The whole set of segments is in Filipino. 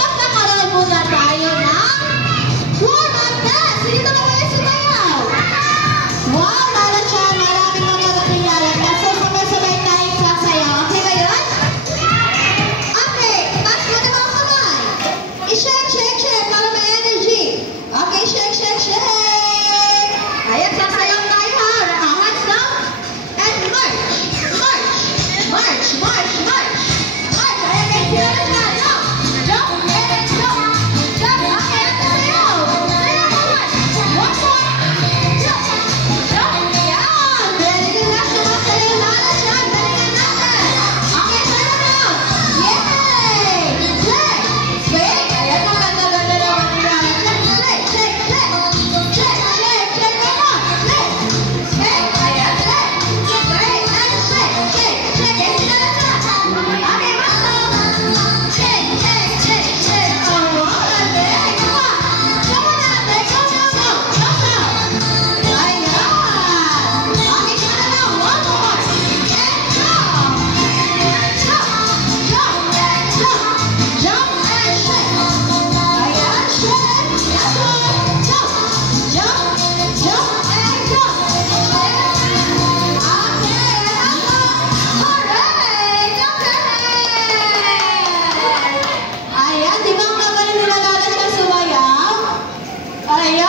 Magkakaroon muna tayo ng warm-up dance. Dito na kayo sumayaw.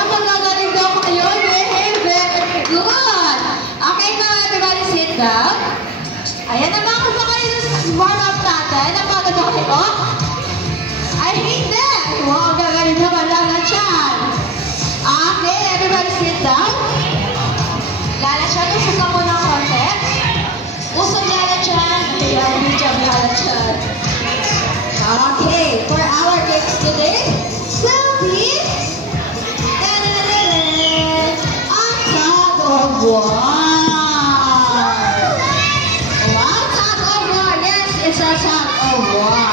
magagaling daw kayo. Very good. Okay, now everybody sit down. Ayan, napagod ba kayo sa warm-up natin? Napagod ba kayo? I hate that. Wow, gagaling naman lang na Chan. Okay, everybody sit down. Lala Chan, usog ka muna ng konti. Usog Lala Chan. Ayan, good job Lala Chan. Okay, for our games today, selfie and a tug of war. Wow, tug of war. Yes, it's a tug of war.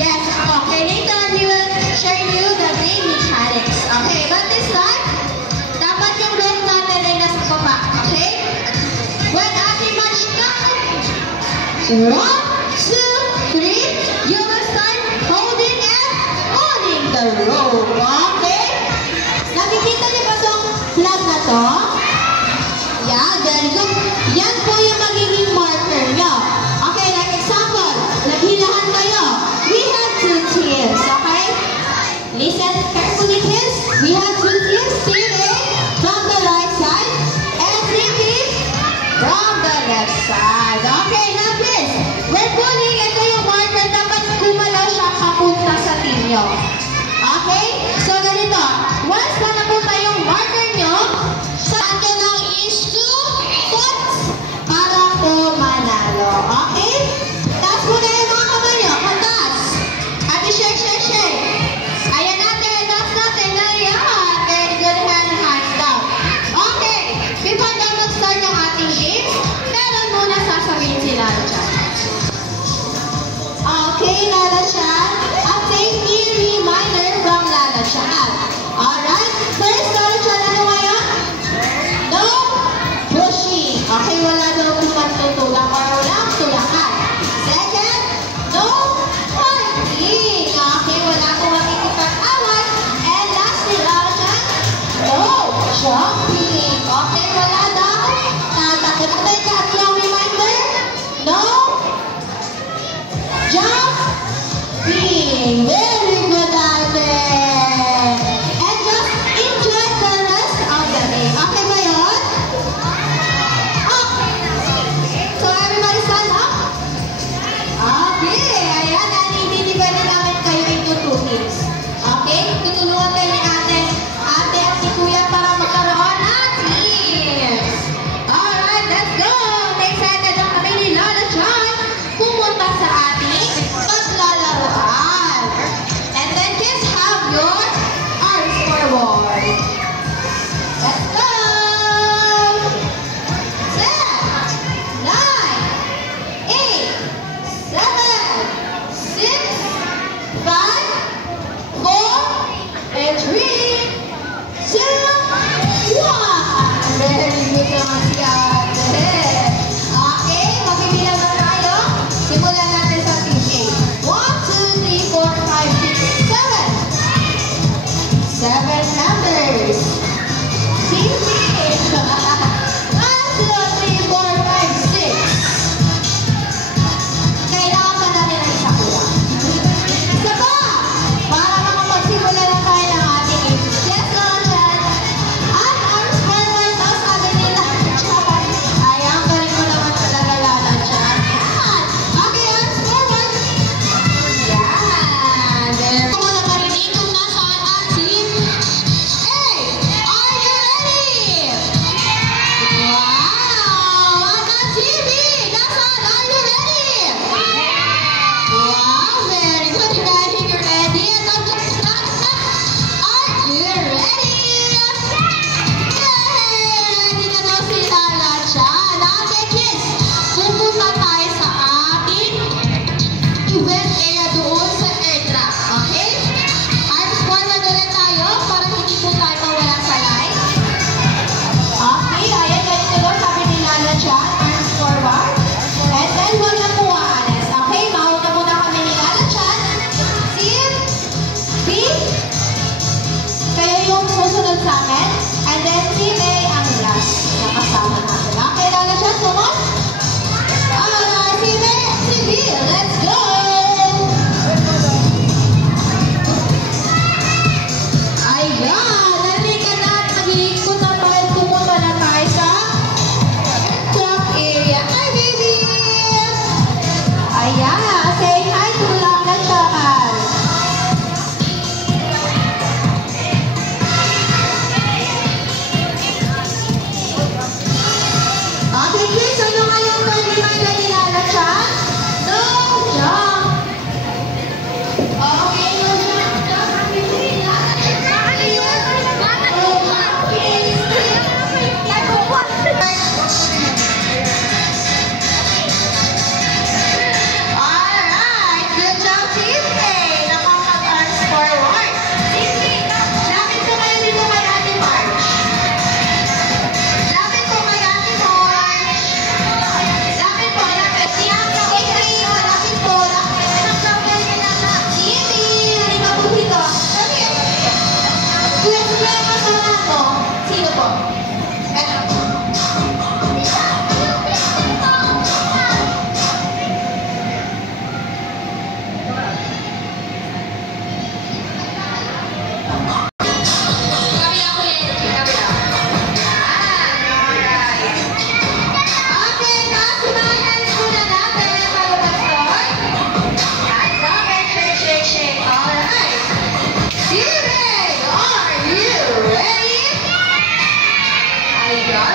Yes, okay, later we will show you the main mechanics. Okay, but this time, dapat yung rope natin ay nasa baba. Okay? When ate match count, 1, 2, 3, you will start holding and pulling the rope. Okay? Nakikita niyo ba itong flag na to? Yeah, very good. Yan po yung magiging marker nyo. Okay, like example, naghilahan kayo. We have 2 teams, okay? Listen carefully, kids. We have 2 teams. Team A from the right side and Team B from the left side. Okay, now please, we're pulling. Ito yung marker. Dapat kumalaw siya papunta sa team nyo. Okay? So, ganito. Once na napunta yung marker nyo, sa atin lang is 2 points para po manalo. Okay? Taas muna yung mga kamay nyo. Pantas. Ate, shake, shake, shake. Ayan natin. Taas natin. Ayan. Very good. Hands down. Okay. Before daw mag-start ng ating game, meron muna sasabihin si Lala Chan. Okay, Lala Chan. A safety reminder from Lala Chan. Alright. First, Lala Chan, ano ngayon? No pushing. Okay, wala daw kung tutulak or walang tulakan. Second, no fighting. Okay, wala kung makikipag-away. And lastly, Lala Chan, no jumping. Okay, wala daw tatakot. Okay, tatlong reminder. No jumping. Very good, ate. And just enjoy the rest of the day. Okay ba yun? Okay. So everybody stand up. Okay. Ayan, nanibinibay na namin kayo into 2 teams. Okay? Tutulungan kayo ni ate at si kuya para magkaroon ng teams. Alright, let's go. Excited na kami ni Lala Chan pumunta sa ating paglalaroan. Steven, are you ready? I got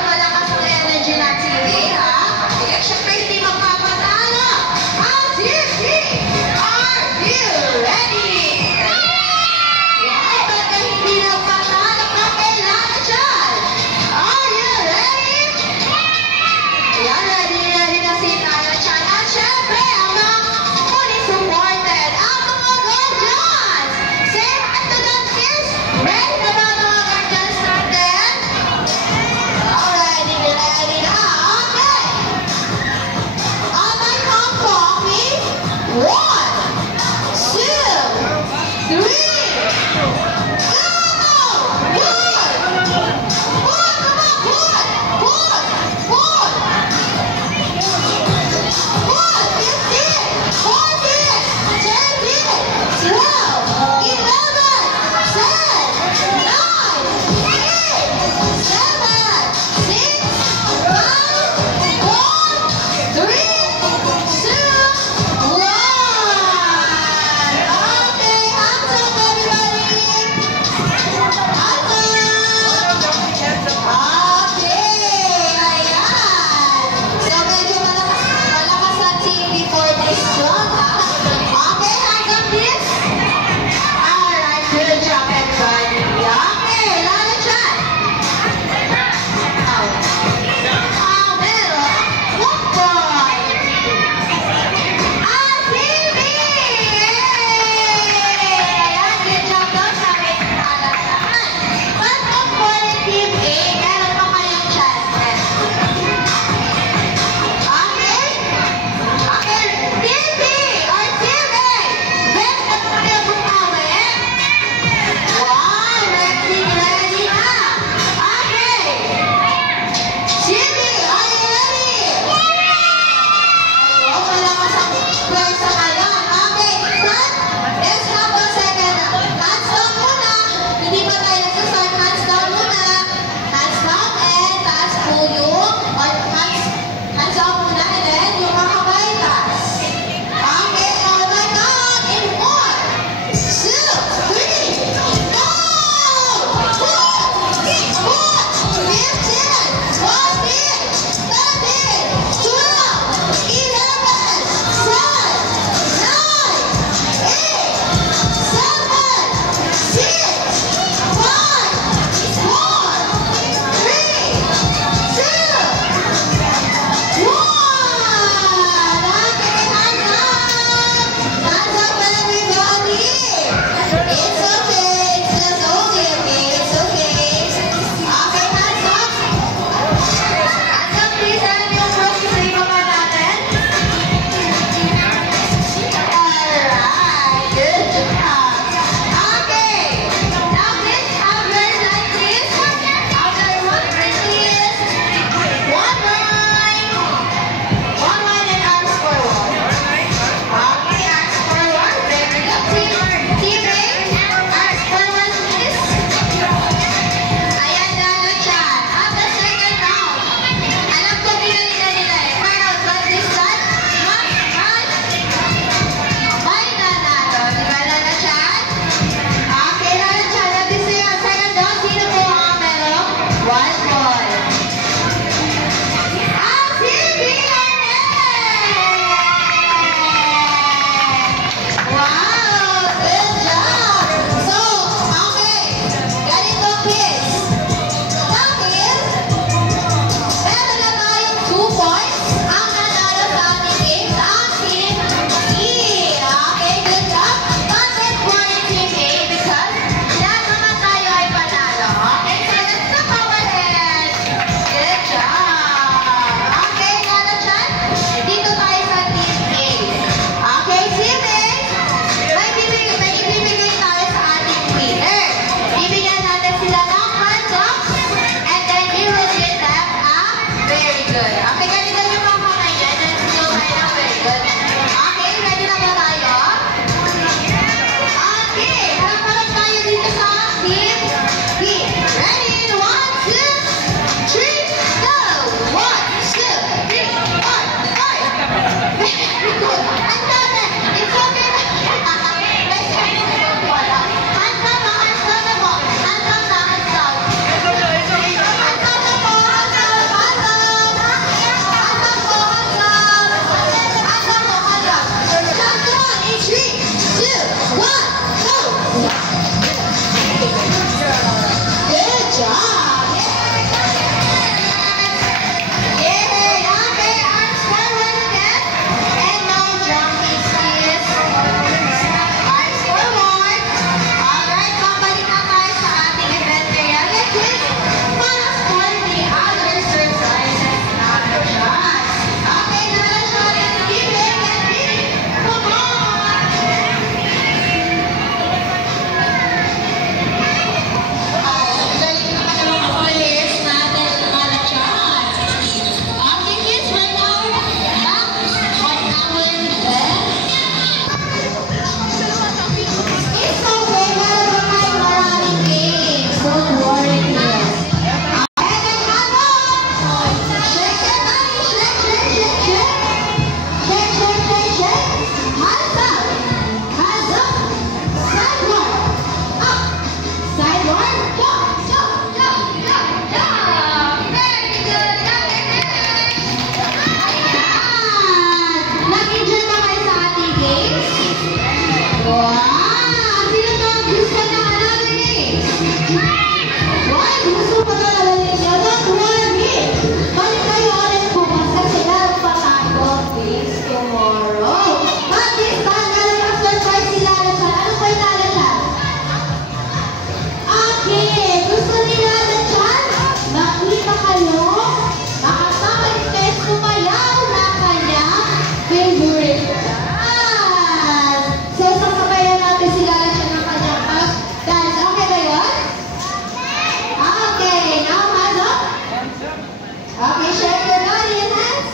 Okay, shake your body and hands.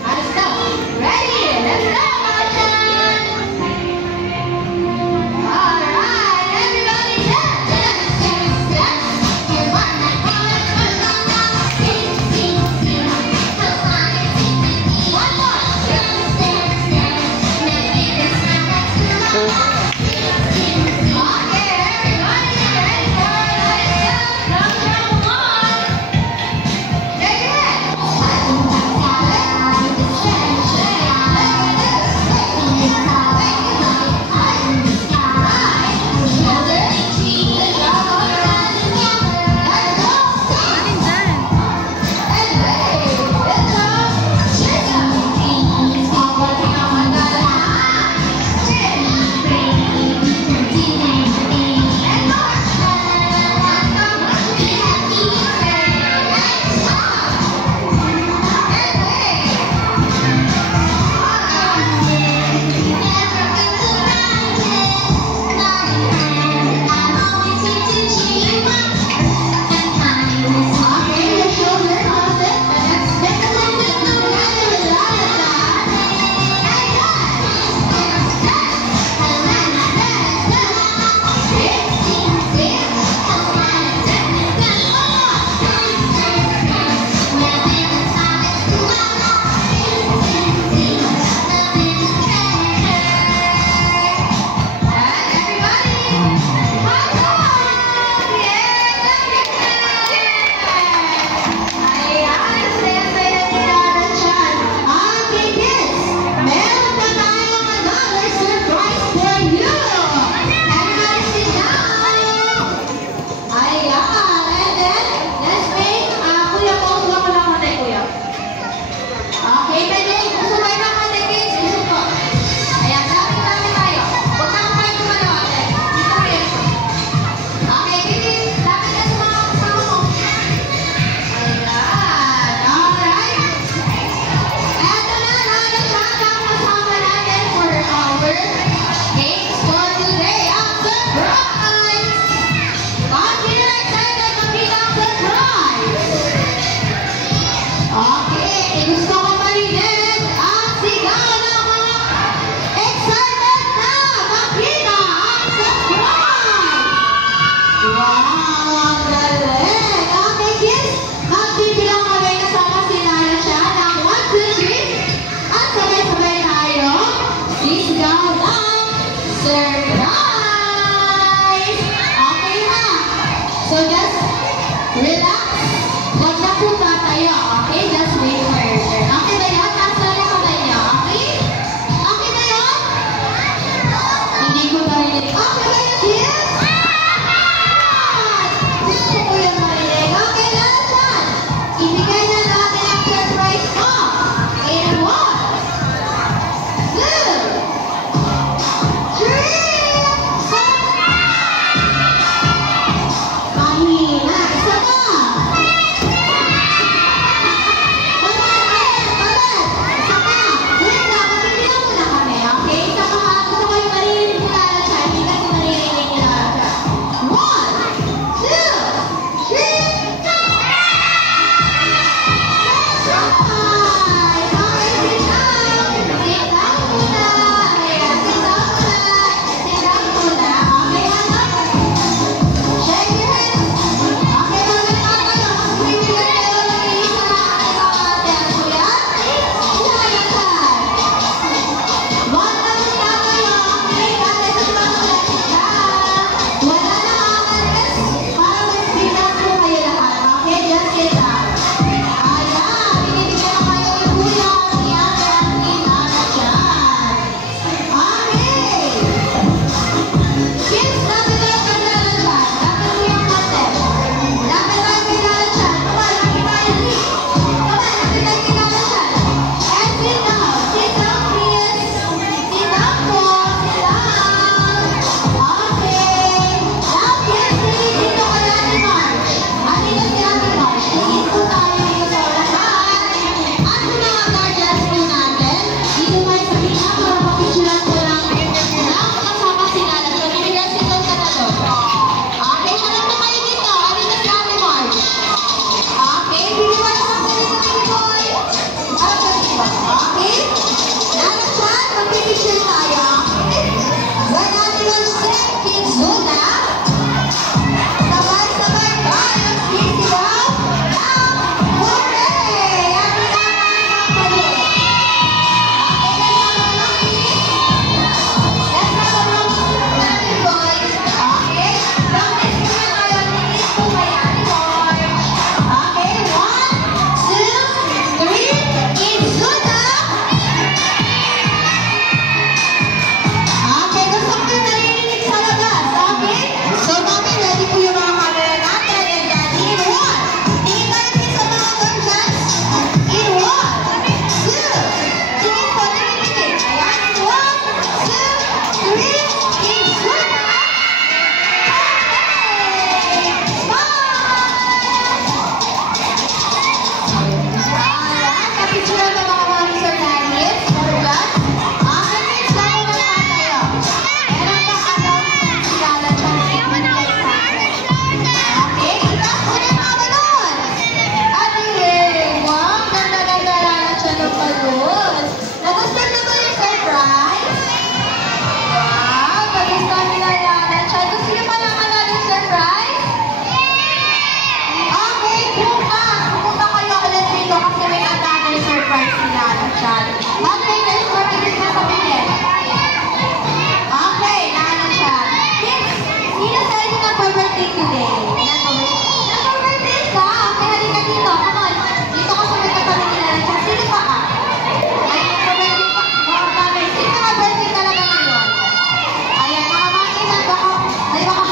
And stop. Ready? Let's go, Martian. Alright, everybody dance. Dance, dance, dance. You wanna go and sing, sing, sing. Come on and sing with me. One more. Dance, dance, dance. Maybe this time let's do it. Sing, sing, sing. Okay, everybody get ready for it. Let's go. Number one. Shake your head. Shake, shake. So just relax. Huwag na po tatayo, okay? Just wait for your turn. Okay ba yun? Taas na yung kamay niyo, okay? Okay ba yun? Hindi ko narinig. Okay ba yun, kids? Gusto ko yung narinig. Okay, lahat yan. Ibigay na natin ang surprise mo. In 1, 2, 3, Mahina. Isa pa. Bakit? Birthday na pamilya. Okay, naano siya. Kids, sino sa inyo nagpa-birthday today? Nagpa-birthday ka? Okay, halika dito. Come on. Dito ka sa magkapamilya siya. Sino pa ka? Ay, nagpa-birthday pa. Wow, bagay. Sino nagpa-birthday talaga ngayon? Ayan, nakamakilan ba ako? Ay, baka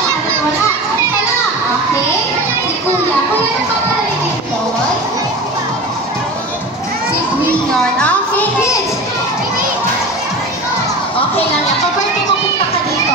wala. Isa lang. Okay? Si Kuya. Kuya, nagpapalit dito. Si Queen. Okay, kids. Okay lang yan. Kapag mo kita ka dito.